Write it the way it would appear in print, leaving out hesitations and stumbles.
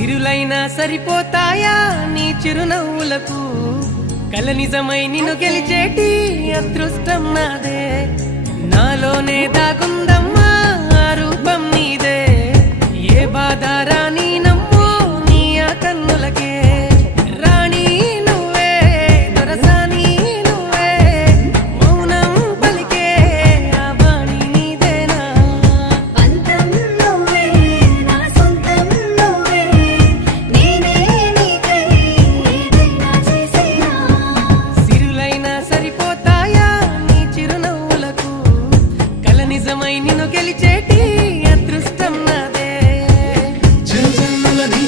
సిరులైనా సరిపోతాయా నీ చిరునవ్వులకు కల నిజమై నిన్ను గెలిచేటి అదృష్టం నాదే నాలోనే దాగుందమ్మా ఆ రూపం నీదే ఏ బాధ రాని నమ్మో నీ ఆ కన్నులకే రాణి నువ్వే దొరసాని నువ్వే మౌనం పలికే ఆ బాణి నీదేనా పంతం నువ్వే నా సొంతం నువ్వే నేనే నీకై ఏదైనా చేసేనా సిరులైనా సరిపోతాయా నీ చిరునవ్వులకు కల నిజమై నిన్ను గెలిచేటి అదృష్టం నాదే జల్జల్లుల నీ